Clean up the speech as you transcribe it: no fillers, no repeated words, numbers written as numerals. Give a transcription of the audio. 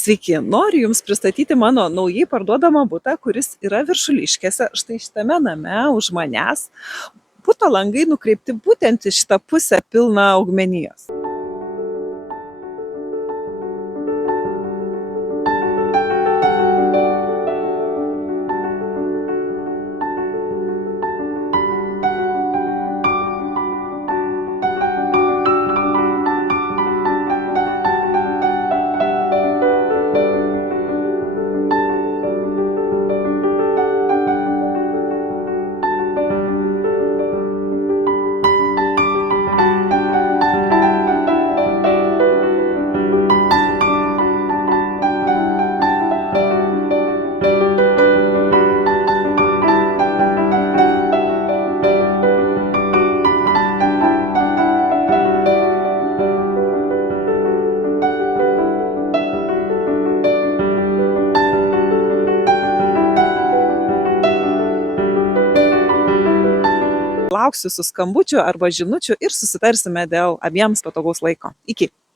Sveiki, noriu Jums pristatyti mano naujai parduodamą butą, kuris yra Viršuliškėse. Štai šitame name už manęs buto langai nukreipti būtent į šitą pusę pilną augmenijos. Lauksiu su skambučiu arba žinučiu ir susitarsime dėl abiems patogaus laiko. Iki.